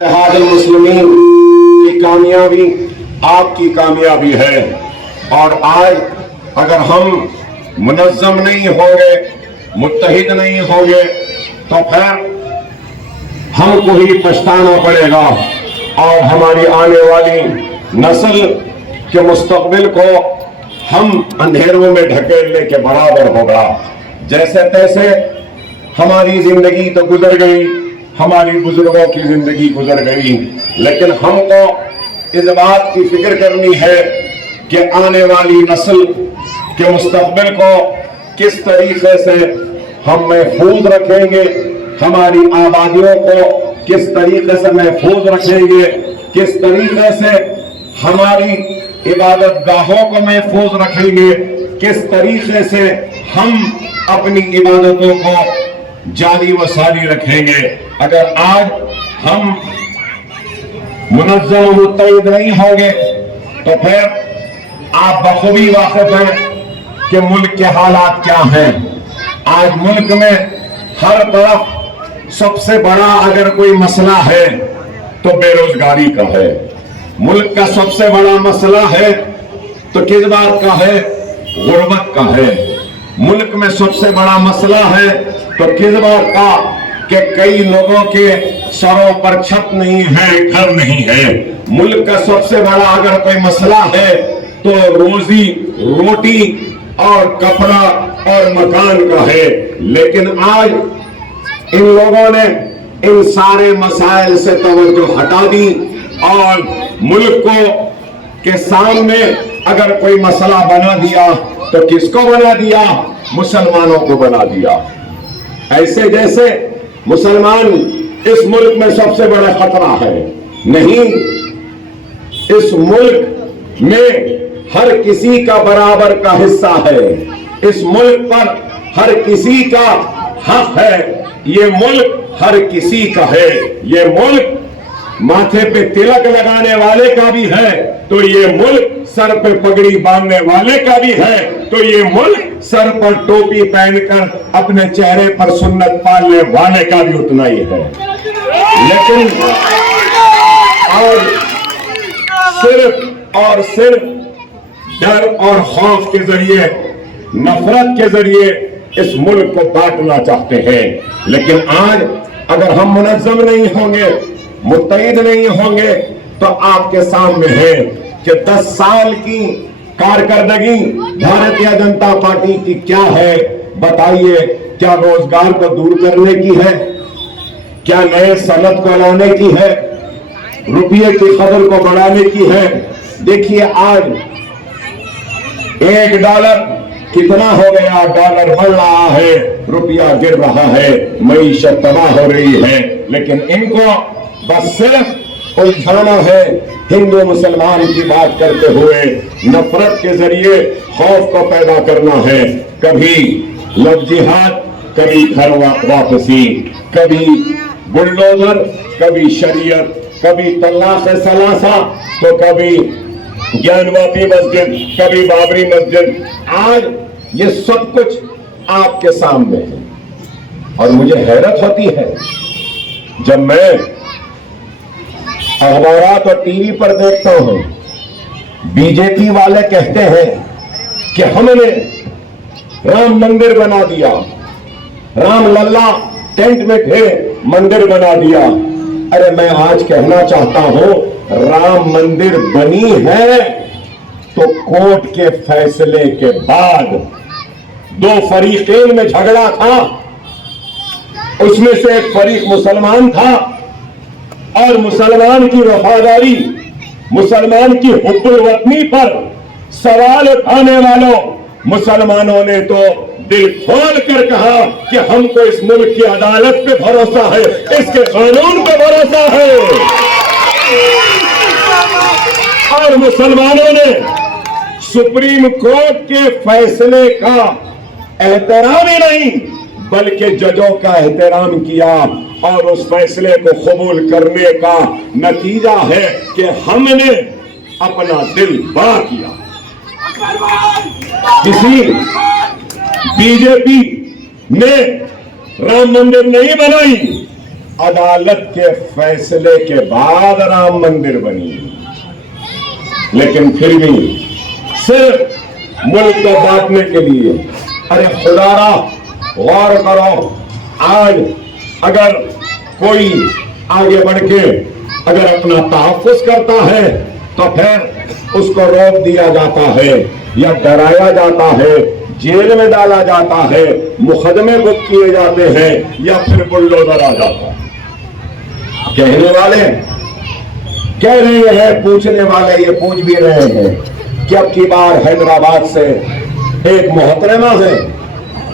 اتحاد المسلمین کی کامیابی آپ کی کامیابی ہے، اور آج اگر ہم منظم نہیں ہوں گے، متحد نہیں ہوں گے تو پھر ہم کو ہی پچھتانا پڑے گا اور ہماری آنے والی نسل کے مستقبل کو ہم اندھیروں میں ڈھکیلنے کے برابر ہوگا۔ جیسے تیسے ہماری زندگی تو گزر گئی، ہماری بزرگوں کی زندگی گزر گئی، لیکن ہم کو اس بات کی فکر کرنی ہے کہ آنے والی نسل کے مستقبل کو کس طریقے سے ہم محفوظ رکھیں گے، ہماری آبادیوں کو کس طریقے سے محفوظ رکھیں گے، کس طریقے سے ہماری عبادت گاہوں کو محفوظ رکھیں گے، کس طریقے سے ہم اپنی عبادتوں کو جاری و ساری رکھیں گے۔ اگر آج ہم منظم و متحد نہیں ہوں گے تو پھر آپ بخوبی واقف ہیں کہ ملک کے حالات کیا ہیں۔ آج ملک میں ہر طرف سب سے بڑا اگر کوئی مسئلہ ہے تو بے روزگاری کا ہے۔ ملک کا سب سے بڑا مسئلہ ہے تو کس بات کا ہے؟ غربت کا ہے۔ ملک میں سب سے بڑا مسئلہ ہے تو کس بات کا؟ کہ کئی لوگوں کے سروں پر چھت نہیں ہے، گھر نہیں ہے۔ ملک کا سب سے بڑا اگر کوئی مسئلہ ہے تو روزی روٹی اور کپڑا اور مکان کا ہے۔ لیکن آج ان لوگوں نے ان سارے مسائل سے توجہ ہٹا دی اور ملک کو کے سامنے اگر کوئی مسئلہ بنا دیا تو کس کو بنا دیا؟ مسلمانوں کو بنا دیا۔ ایسے جیسے مسلمان اس ملک میں سب سے بڑا خطرہ ہے۔ نہیں، اس ملک میں ہر کسی کا برابر کا حصہ ہے، اس ملک پر ہر کسی کا حق ہے، یہ ملک ہر کسی کا ہے۔ یہ ملک ماتھے پہ تلک لگانے والے کا بھی ہے تو یہ ملک سر پہ پگڑی باندھنے والے کا بھی ہے تو یہ ملک سر پر ٹوپی پہن کر اپنے چہرے پر سنت پالنے والے کا بھی اتنا ہی ہے۔ لیکن صرف ڈر اور خوف کے ذریعے، نفرت کے ذریعے اس ملک کو بانٹنا چاہتے ہیں۔ لیکن آج اگر ہم منظم نہیں ہوں گے، متحد نہیں ہوں گے تو آپ کے سامنے ہے کہ 10 سال کی کارکردگی بھارتیہ جنتا پارٹی کی کیا ہے؟ بتائیے، کیا روزگار کو دور کرنے کی ہے؟ کیا نئے صنعت کو لانے کی ہے؟ روپیے کی قدر کو بڑھانے کی ہے؟ دیکھیے آج $1 کتنا ہو گیا؟ ڈالر بڑھ رہا ہے، روپیہ گر رہا ہے، معیشت تباہ ہو رہی ہے۔ لیکن ان کو بس صرف الجھانا ہے، ہندو مسلمان کی بات کرتے ہوئے نفرت کے ذریعے خوف کو پیدا کرنا ہے۔ کبھی لو جہاد، کبھی گھر واپسی، کبھی بلڈوزر، کبھی شریعت، کبھی طلاق ثلاثہ تو کبھی گیانواپی مسجد، کبھی بابری مسجد۔ آج یہ سب کچھ آپ کے سامنے ہے اور مجھے حیرت ہوتی ہے جب میں اخبارات اور ٹی وی پر دیکھتا ہوں، بی جے پی والے کہتے ہیں کہ ہم نے رام مندر بنا دیا، رام للا ٹینٹ میں تھے، مندر بنا دیا۔ ارے میں آج کہنا چاہتا ہوں، رام مندر بنی ہے تو کورٹ کے فیصلے کے بعد 2 فریقین میں جھگڑا تھا، اس میں سے ایک فریق مسلمان تھا اور مسلمان کی وفاداری، مسلمان کی حب الوطنی پر سوال اٹھانے والوں مسلمانوں نے تو دل کھول کر کہا کہ ہم کو اس ملک کی عدالت پہ بھروسہ ہے، اس کے قانون پہ بھروسہ ہے۔ اور مسلمانوں نے سپریم کورٹ کے فیصلے کا احترام ہی نہیں بلکہ ججوں کا احترام کیا، اور اس فیصلے کو قبول کرنے کا نتیجہ ہے کہ ہم نے اپنا دل بڑا کیا۔ کسی بی جے پی نے رام مندر نہیں بنائی، عدالت کے فیصلے کے بعد رام مندر بنی، لیکن پھر بھی صرف ملک کو بانٹنے کے لیے۔ ارے خدا را غور کرو، آج اگر کوئی آگے بڑھ کے اگر اپنا تحفظ کرتا ہے تو پھر اس کو روک دیا جاتا ہے یا ڈرایا جاتا ہے، جیل میں ڈالا جاتا ہے، مقدمے بک کیے جاتے ہیں یا پھر بلڈوزر آ جاتا ہے۔ کہنے والے کہہ رہے ہیں، پوچھنے والے یہ پوچھ بھی رہے ہیں کہ اب کی بار حیدرآباد سے ایک محترمہ ہے،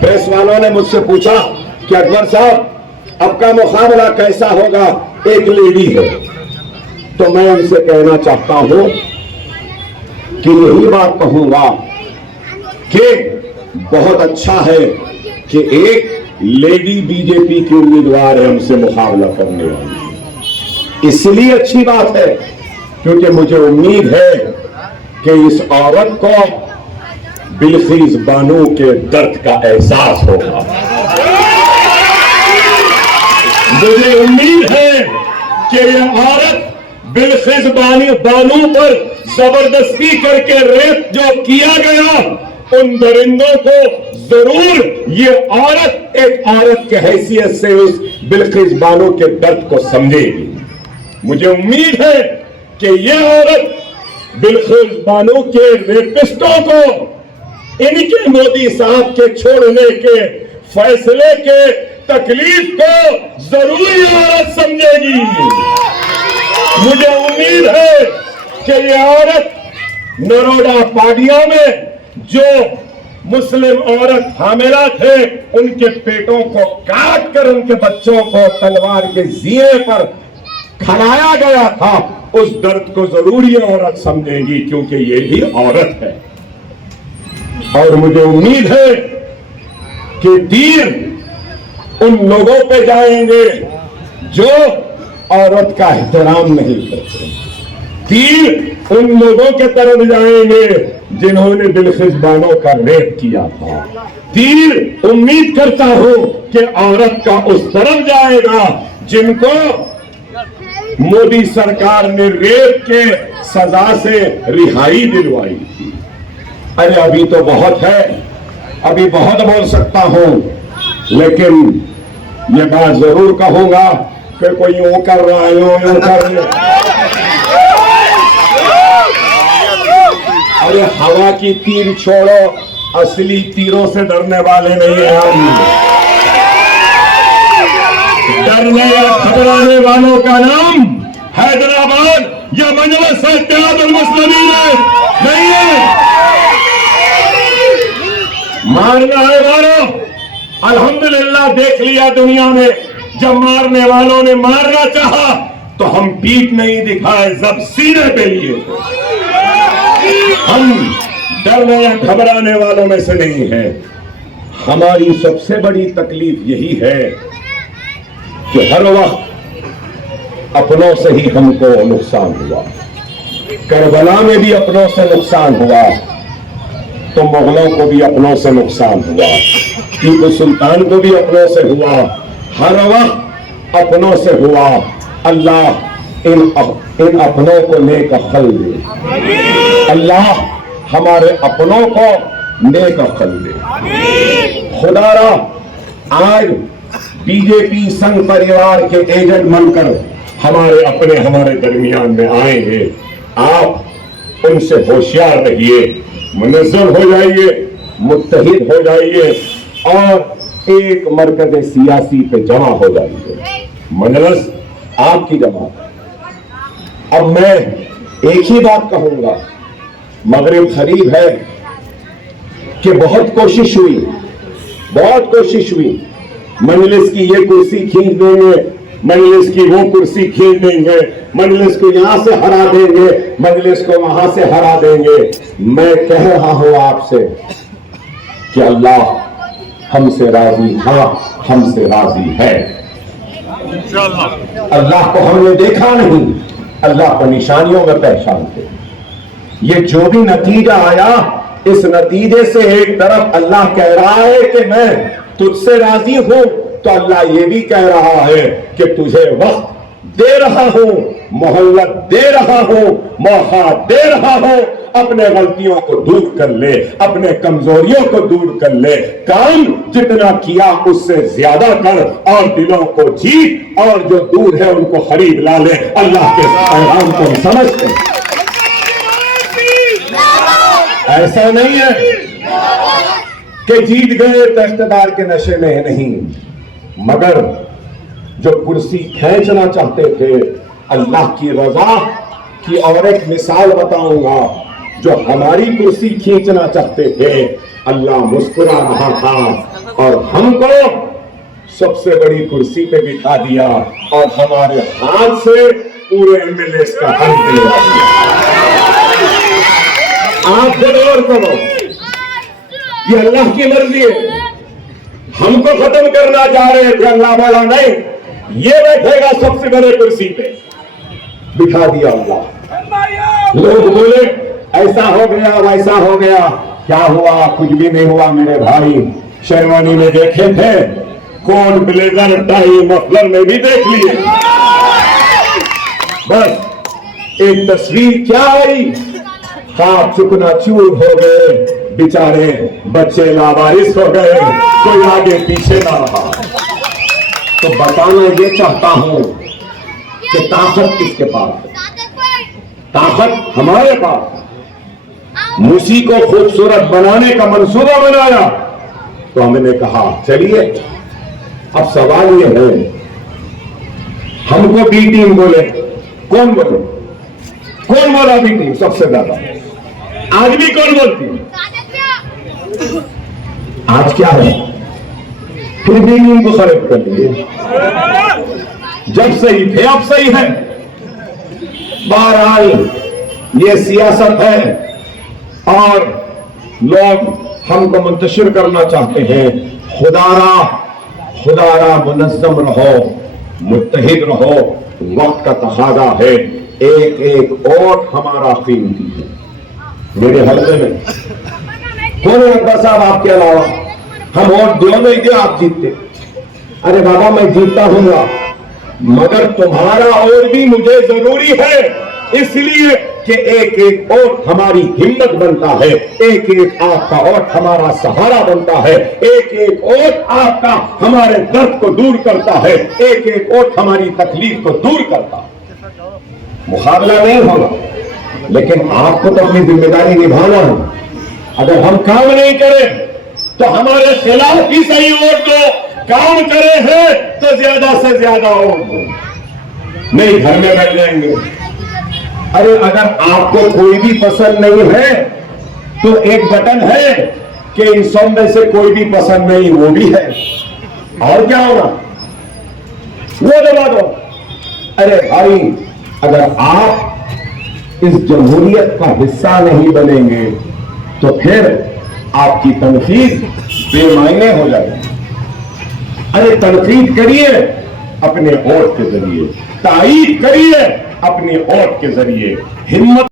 پریس والوں نے مجھ سے پوچھا کہ اکبر صاحب اب کا مقابلہ کیسا ہوگا، ایک لیڈی ہے۔ تو میں ان سے کہنا چاہتا ہوں کہ یہی بات کہوں گا کہ بہت اچھا ہے کہ ایک لیڈی بی جے پی کی امیدوار ہے ہم سے مقابلہ کرنے والی۔ اس لیے اچھی بات ہے کیونکہ مجھے امید ہے کہ اس عورت کو بلقیس بانو کے درد کا احساس ہوگا۔ مجھے امید ہے کہ یہ عورت بلقیس بانو پر زبردستی کر کے ریپ جو کیا گیا، ان درندوں کو ضرور یہ عورت ایک عورت کی حیثیت سے اس بلقیس بانو کے درد کو سمجھے گی۔ مجھے امید ہے کہ یہ عورت بلقیس بانو کے ریپسٹوں کو ان کے مودی صاحب کے چھوڑنے کے فیصلے کے تکلیف کو ضرور یہ عورت سمجھے گی۔ مجھے امید ہے کہ یہ عورت نروڈا پاڈیا میں جو مسلم عورت حاملہ تھے ان کے پیٹوں کو کاٹ کر ان کے بچوں کو تلوار کے زینے پر کھڑایا گیا تھا، اس درد کو ضرور یہ عورت سمجھے گی کیونکہ یہ بھی عورت ہے۔ اور مجھے امید ہے کہ تیر ان لوگوں پہ جائیں گے جو عورت کا احترام نہیں کرتے، تیر ان لوگوں کے طرف جائیں گے جنہوں نے بلقیس بانو کا ریپ کیا تھا، تیر امید کرتا ہوں کہ عورت کا اس طرف جائے گا جن کو مودی سرکار نے ریپ کے سزا سے رہائی دلوائی تھی۔ ارے ابھی تو بہت ہے، ابھی بہت بول سکتا ہوں، لیکن یہ بات ضرور کہوں گا کہ کوئی یوں کر رہا ہے، یوں کر رہا ہے۔ ارے ہوا کی تیر چھوڑو، اصلی تیروں سے ڈرنے والے نہیں ہیں ہم۔ ڈرنے یا گھبرانے والوں کا نام حیدرآباد یا مجلس اتحاد المسلمین نہیں ہے۔ مارنا ہے مارو، الحمدللہ دیکھ لیا دنیا میں، جب مارنے والوں نے مارنا چاہا تو ہم پیٹ نہیں دکھائے، جب سینے پہ لیے۔ ہم ڈرنے یا گھبرانے والوں میں سے نہیں ہیں۔ ہماری سب سے بڑی تکلیف یہی ہے کہ ہر وقت اپنوں سے ہی ہم کو نقصان ہوا۔ کربلا میں بھی اپنوں سے نقصان ہوا تو مغلوں کو بھی اپنوں سے نقصان ہوا، ٹیپو سلطان کو بھی اپنوں سے ہوا، ہر وقت اپنوں سے ہوا۔ اللہ ان اپنوں کو نیک عقل دے، اللہ ہمارے اپنوں کو نیک عقل دے۔ خدا را آج بی جے پی سنگھ پریوار کے ایجنٹ بن کر ہمارے درمیان میں آئے ہیں، آپ ان سے ہوشیار رہیے، منظم ہو جائیے، متحد ہو جائیے اور ایک مرکز سیاسی پہ جمع ہو جائیے۔ مجلس آپ کی جماعت۔ اب میں ایک ہی بات کہوں گا، مغرب قریب ہے کہ بہت کوشش ہوئی، مجلس کی یہ کرسی کھینچ دیں گے، مجلس کی وہ کرسی کھینچ دیں گے، مجلس کو یہاں سے ہرا دیں گے، مجلس کو وہاں سے ہرا دیں گے۔ میں کہہ رہا ہوں آپ سے کہ اللہ ہم سے راضی تھا، ہم سے راضی ہے۔ اللہ کو ہم نے دیکھا نہیں، اللہ کو نشانیوں میں پہچانتے۔ یہ جو بھی نتیجہ آیا، اس نتیجے سے ایک طرف اللہ کہہ رہا ہے کہ میں تجھ سے راضی ہوں تو اللہ یہ بھی کہہ رہا ہے کہ تجھے وقت دے رہا ہوں, مہلت دے رہا ہوں, موقع دے رہا ہوں, اپنے غلطیوں کو دور کر لے, اپنے کمزوریوں کو دور کر لے, کام جتنا کیا اس سے زیادہ کر اور دلوں کو جیت, اور جو دور ہے ان کو قریب لا لے. اللہ کے پیغام کو ہم سمجھتے ہیں. ایسا نہیں ہے کہ جیت گئے تو اقتدار کے نشے میں نہیں, مگر جو کرسی کھینچنا چاہتے تھے اللہ کی رضا کی, اور ایک مثال بتاؤں گا, جو ہماری کرسی کھینچنا چاہتے تھے اللہ مسکرا رہا تھا اور ہم کو سب سے بڑی کرسی پہ بٹھا دیا اور ہمارے ہاتھ سے پورے MLA کا حل دلوا دیا. آپ غور کرو, یہ اللہ کی مرضی ہے. ہم کو ختم کرنا چاہ رہے تھے, اللہ والا نہیں, یہ بیٹھے گا سب سے بڑے کرسی پہ, بٹھا دیا اللہ. لوگ بولے ایسا ہو گیا ویسا ہو گیا, کیا ہوا؟ کچھ بھی نہیں ہوا میرے بھائی. شیروانی میں دیکھے تھے, کوٹ بلیزر ٹائی مفلر میں بھی دیکھ لیے, بس ایک تصویر کیا آئی, خواب چکنا چور ہو گئے, بیچارے بچے لاوارث ہو گئے, کوئی آگے پیچھے نہ رہا. تو بتانا یہ چاہتا ہوں کہ طاقت کس کے پاس ہے؟ طاقت ہمارے پاس. موسی کو خوبصورت بنانے کا منصوبہ بنایا تو ہم نے کہا چلیے, اب سوال یہ ہے, ہم کو بی ٹیم بولے, کون بولے؟ کون بولا بی ٹیم سب سے زیادہ؟ آج بھی کون بولتی؟ آج کیا ہے؟ پھر بھی ان کو سلیکٹ کر لیجیے, جب صحیح تھے اب صحیح ہے. بہرحال یہ سیاست ہے اور لوگ ہم کو منتشر کرنا چاہتے ہیں. خدا را منظم رہو, متحد رہو, وقت کا تقاضا ہے. ایک ایک ووٹ ہمارا قیمتی ہے. میرے حلقے میں کون ہے اکبر صاحب آپ کے علاوہ؟ ہم ووٹ دیو نہیں دیا آپ جیتتے. ارے بابا میں جیتتا ہوں گا, مگر تمہارا اور بھی مجھے ضروری ہے, اس لیے کہ ایک ایک ووٹ ہماری ہمت بنتا ہے, ایک ایک آپ کا ووٹ ہمارا سہارا بنتا ہے, ایک ایک ووٹ آپ کا ہمارے درد کو دور کرتا ہے, ایک ایک ووٹ ہماری تکلیف کو دور کرتا ہے. مقابلہ نہیں ہوگا, لیکن آپ کو تو اپنی ذمہ داری نبھانا ہے. اگر ہم کام نہیں کریں تو ہمارے خلاف بھی صحیح ووٹ دو, کام کرے ہیں تو زیادہ سے زیادہ ووٹ دو, نہیں گھر میں بیٹھ جائیں گے. ارے اگر آپ کو کوئی بھی پسند نہیں ہے تو ایک بٹن ہے کہ ان سب میں سے کوئی بھی پسند نہیں, وہ بھی ہے, اور کیا ہوگا, وہ دبا دو. ارے بھائی اگر آپ اس جمہوریت کا حصہ نہیں بنیں گے تو پھر آپ کی تنقید بے معنی ہو جائے گی. ارے تنقید کریے اپنے ووٹ کے ذریعے, تائید کریے اپنے ووٹ کے ذریعے. ہمت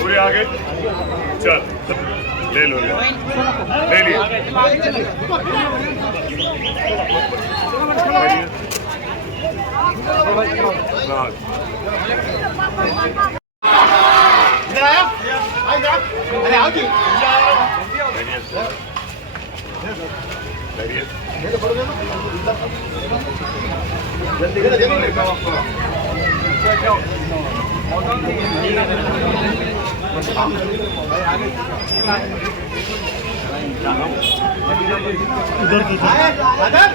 پورے آگے چل لے لو, لے لیے. ادھر